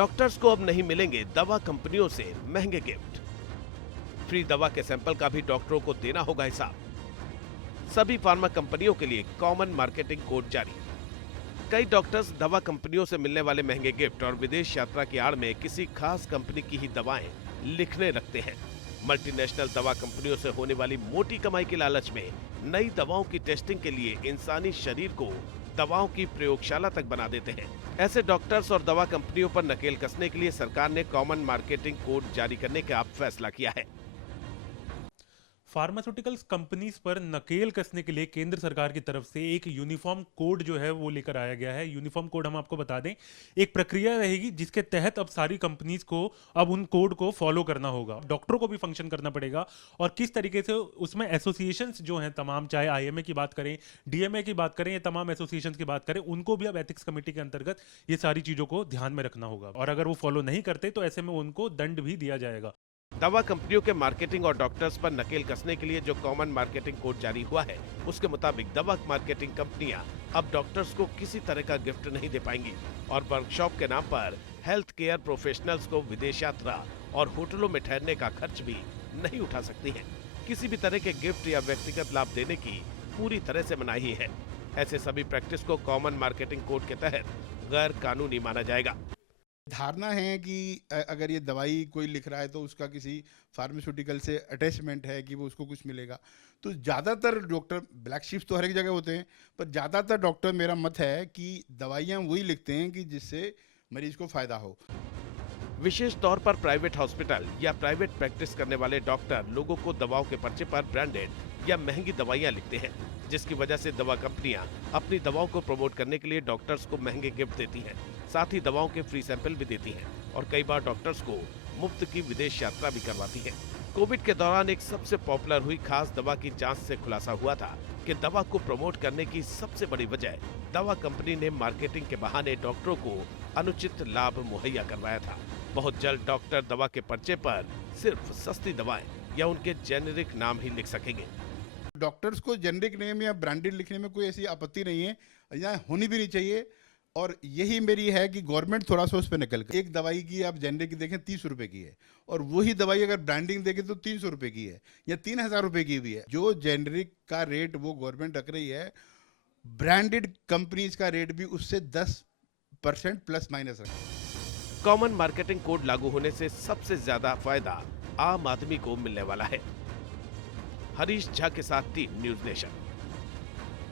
Doctors को अब नहीं मिलेंगे दवा कंपनियों से महंगे गिफ्ट। फ्री दवा के सैंपल का भी डॉक्टरों को देना होगा हिसाब। सभी फार्मा कंपनियों के लिए कॉमन मार्केटिंग कोड जारी। कई डॉक्टर्स दवा कंपनियों से मिलने वाले महंगे गिफ्ट और विदेश यात्रा की आड़ में किसी खास कंपनी की ही दवाएं लिखने रखते हैं। मल्टीनेशनल दवा कंपनियों से होने वाली मोटी कमाई के लालच में नई दवाओं की टेस्टिंग के लिए इंसानी शरीर को दवाओं की प्रयोगशाला तक बना देते हैं। ऐसे डॉक्टर्स और दवा कंपनियों पर नकेल कसने के लिए सरकार ने कॉमन मार्केटिंग कोड जारी करने का फैसला किया है। फार्मास्यूटिकल्स कंपनीज पर नकेल कसने के लिए केंद्र सरकार की तरफ से एक यूनिफॉर्म कोड जो है वो लेकर आया गया है। यूनिफॉर्म कोड हम आपको बता दें, एक प्रक्रिया रहेगी जिसके तहत अब सारी कंपनीज को अब उन कोड को फॉलो करना होगा। डॉक्टरों को भी फंक्शन करना पड़ेगा और किस तरीके से उसमें एसोसिएशंस जो हैं तमाम, चाहे आईएमए की बात करें, डीएमए की बात करें, या तमाम एसोसिएशंस की बात करें, उनको भी अब एथिक्स कमेटी के अंतर्गत ये सारी चीजों को ध्यान में रखना होगा और अगर वो फॉलो नहीं करते तो ऐसे में उनको दंड भी दिया जाएगा। दवा कंपनियों के मार्केटिंग और डॉक्टर्स पर नकेल कसने के लिए जो कॉमन मार्केटिंग कोड जारी हुआ है, उसके मुताबिक दवा मार्केटिंग कंपनियां अब डॉक्टर्स को किसी तरह का गिफ्ट नहीं दे पाएंगी और वर्कशॉप के नाम पर हेल्थ केयर प्रोफेशनल्स को विदेश यात्रा और होटलों में ठहरने का खर्च भी नहीं उठा सकती हैं। किसी भी तरह के गिफ्ट या व्यक्तिगत लाभ देने की पूरी तरह से मनाही है। ऐसे सभी प्रैक्टिस को कॉमन मार्केटिंग कोड के तहत गैर कानूनी माना जाएगा। धारणा है कि अगर ये दवाई कोई लिख रहा है तो उसका किसी फार्मास्यूटिकल से अटैचमेंट है कि वो उसको कुछ मिलेगा। तो ज़्यादातर डॉक्टर, ब्लैक शिप्स तो हर एक जगह होते हैं, पर ज़्यादातर डॉक्टर, मेरा मत है कि दवाइयाँ वही लिखते हैं कि जिससे मरीज को फ़ायदा हो। विशेष तौर पर प्राइवेट हॉस्पिटल या प्राइवेट प्रैक्टिस करने वाले डॉक्टर लोगों को दवाओं के पर्चे पर ब्रांडेड या महंगी दवाइयां लिखते हैं, जिसकी वजह से दवा कंपनियां अपनी दवाओं को प्रमोट करने के लिए डॉक्टर्स को महंगे गिफ्ट देती हैं। साथ ही दवाओं के फ्री सैंपल भी देती हैं और कई बार डॉक्टर्स को मुफ्त की विदेश यात्रा भी करवाती है। कोविड के दौरान एक सबसे पॉपुलर हुई खास दवा की जांच से खुलासा हुआ था कि दवा को प्रमोट करने की सबसे बड़ी वजह दवा कंपनी ने मार्केटिंग के बहाने डॉक्टरों को अनुचित लाभ मुहैया करवाया था। बहुत जल्द डॉक्टर दवा के पर्चे पर सिर्फ सस्ती दवाएं या उनके जेनेरिक नाम ही लिख सकेंगे। डॉक्टर्स को जेनेरिक नेम या ब्रांडेड लिखने में कोई ऐसी आपत्ति नहीं है, या होनी भी नहीं चाहिए। और यही मेरी है कि गवर्नमेंट थोड़ा सा उस पर निकल कर, एक दवाई की आप जेनेरिक देखें 30 रुपए की है और वही दवाई अगर ब्रांडिंग देखें तो 300 रुपए की है या 3000 रुपए की भी है। जो जेनेरिक का रेट वो गवर्नमेंट रख रही है, ब्रांडेड कंपनीज का रेट भी उससे 10% प्लस माइनस रखे। कॉमन मार्केटिंग कोड लागू होने से सबसे ज्यादा फायदा आम आदमी को मिलने वाला है। हरीश झा के साथ टीम न्यूज़ नेशन।